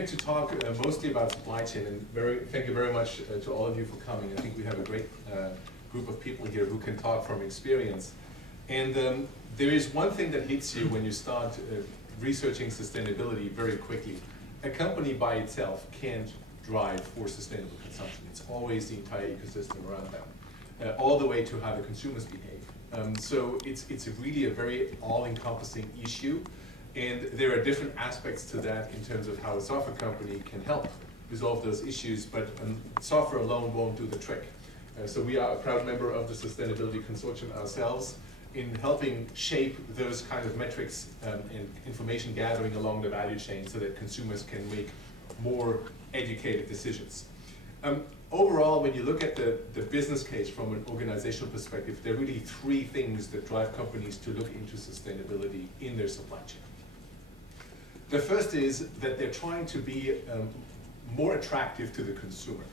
here to talk mostly about supply chain, and thank you very much to all of you for coming. I think we have a great group of people here who can talk from experience. And there is one thing that hits you when you start researching sustainability very quickly. A company by itself can't drive for sustainable consumption. It's always the entire ecosystem around them, all the way to how the consumers behave. So it's really a very all-encompassing issue. And there are different aspects to that in terms of how a software company can help resolve those issues, but software alone won't do the trick. So we are a proud member of the Sustainability Consortium ourselves in helping shape those kind of metrics and information gathering along the value chain so that consumers can make more educated decisions. Overall, when you look at the business case from an organizational perspective, there are really three things that drive companies to look into sustainability in their supply chain. The first is that they're trying to be more attractive to the consumer.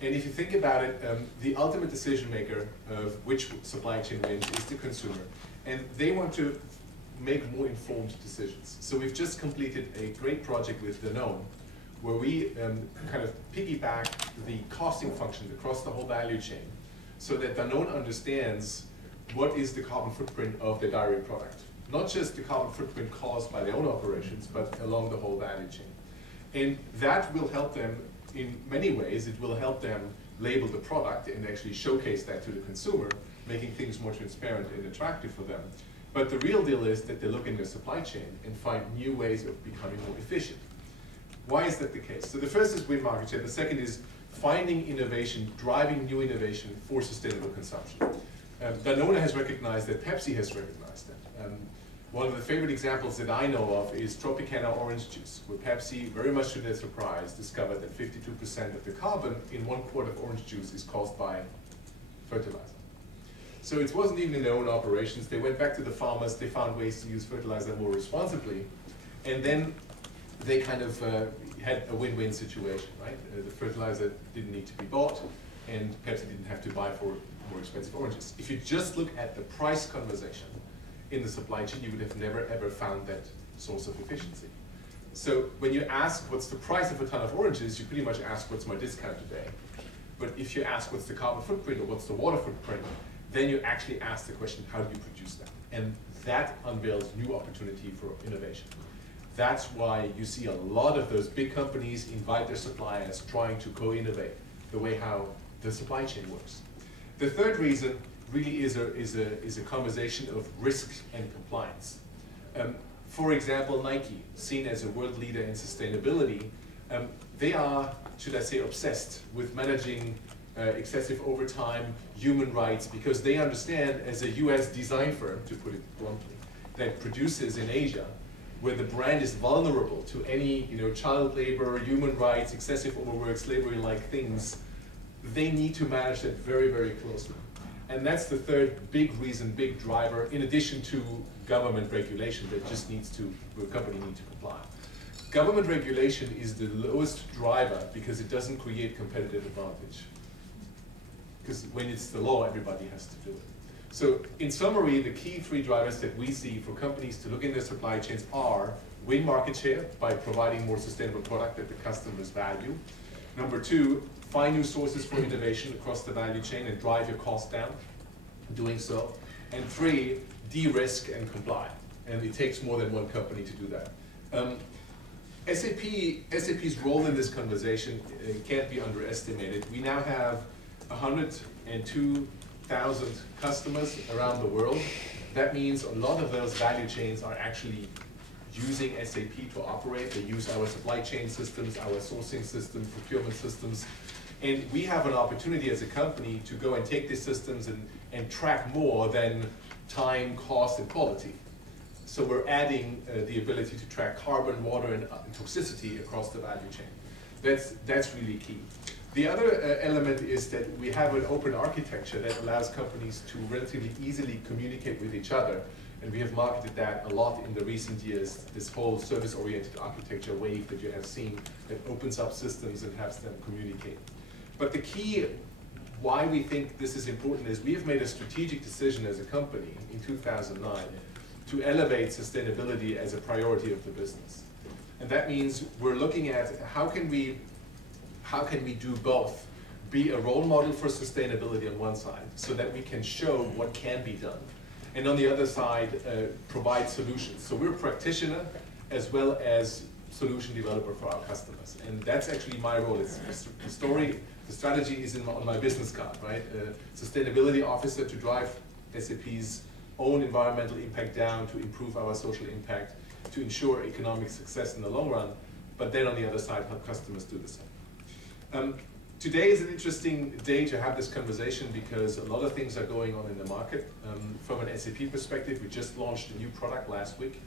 And if you think about it, the ultimate decision maker of which supply chain wins is the consumer. And they want to make more informed decisions. So we've just completed a great project with Danone, where we kind of piggyback the costing function across the whole value chain so that Danone understands what is the carbon footprint of their dairy product. Not just the carbon footprint caused by their own operations, but along the whole value chain. And that will help them in many ways. It will help them label the product and actually showcase that to the consumer, making things more transparent and attractive for them. But the real deal is that they look in their supply chain and find new ways of becoming more efficient. Why is that the case? So the first is win market share. The second is finding innovation, driving new innovation for sustainable consumption. Danone has recognized that, Pepsi has recognized that. One of the favorite examples that I know of is Tropicana orange juice, where Pepsi, very much to their surprise, discovered that 52% of the carbon in 1 quart of orange juice is caused by fertilizer. So it wasn't even in their own operations. They went back to the farmers, they found ways to use fertilizer more responsibly, and then they kind of had a win-win situation, right? The fertilizer didn't need to be bought, and Pepsi didn't have to buy for more expensive oranges. If you just look at the price conversation in the supply chain, you would have never ever found that source of efficiency. So when you ask what's the price of a ton of oranges, you pretty much ask what's my discount today. But if you ask what's the carbon footprint or what's the water footprint, then you actually ask the question, how do you produce that? And that unveils new opportunity for innovation. That's why you see a lot of those big companies invite their suppliers trying to co-innovate the way how the supply chain works. The third reason really is a conversation of risk and compliance. For example, Nike, seen as a world leader in sustainability, they are, should I say, obsessed with managing excessive overtime, human rights, because they understand, as a US design firm, to put it bluntly, that produces in Asia, where the brand is vulnerable to any child labor, human rights, excessive overwork, slavery-like things, they need to manage that very, very closely. And that's the third big reason, big driver, in addition to government regulation that just needs to, the company needs to comply. Government regulation is the lowest driver because it doesn't create competitive advantage. Because when it's the law, everybody has to do it. So in summary, the key three drivers that we see for companies to look in their supply chains are win market share by providing more sustainable product that the customers value. Number two, find new sources for innovation across the value chain and drive your costs down doing so. And three, de-risk and comply. And it takes more than one company to do that. SAP's role in this conversation can't be underestimated. We now have 102,000 customers around the world. That means a lot of those value chains are actually using SAP to operate. They use our supply chain systems, our sourcing systems, procurement systems. And we have an opportunity as a company to go and take these systems and track more than time, cost, and quality. So we're adding the ability to track carbon, water, and toxicity across the value chain. That's really key. The other element is that we have an open architecture that allows companies to relatively easily communicate with each other. And we have marketed that a lot in the recent years, this whole service-oriented architecture wave that you have seen that opens up systems and helps them communicate. But the key why we think this is important is we have made a strategic decision as a company in 2009 to elevate sustainability as a priority of the business. And that means we're looking at how can we do both, be a role model for sustainability on one side, so that we can show what can be done, and on the other side, provide solutions. So we're a practitioner as well as solution developer for our customers. And that's actually my role. It's the story, the strategy is on my business card, right? Sustainability officer to drive SAP's own environmental impact down, to improve our social impact, to ensure economic success in the long run, but then on the other side, help customers do the same. Today is an interesting day to have this conversation because a lot of things are going on in the market. From an SAP perspective, we just launched a new product last week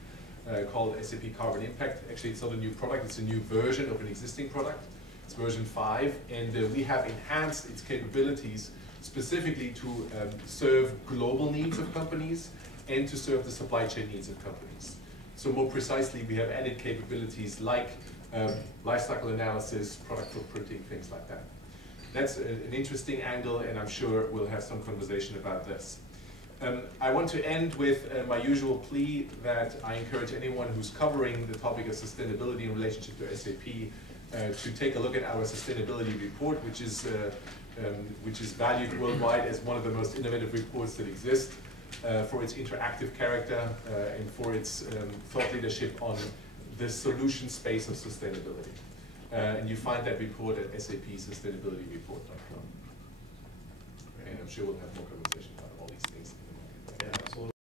called SAP Carbon Impact. Actually, it's not a new product, it's a new version of an existing product. It's version 5, and we have enhanced its capabilities specifically to serve global needs of companies and to serve the supply chain needs of companies. So more precisely, we have added capabilities like lifecycle analysis, product footprinting, things like that. That's an interesting angle, and I'm sure we'll have some conversation about this. I want to end with my usual plea that I encourage anyone who's covering the topic of sustainability in relationship to SAP to take a look at our sustainability report, which is valued worldwide as one of the most innovative reports that exist for its interactive character and for its thought leadership on the solution space of sustainability. And you find that report at sapsustainabilityreport.com. And I'm sure we'll have more conversation about all these things. Yeah, absolutely.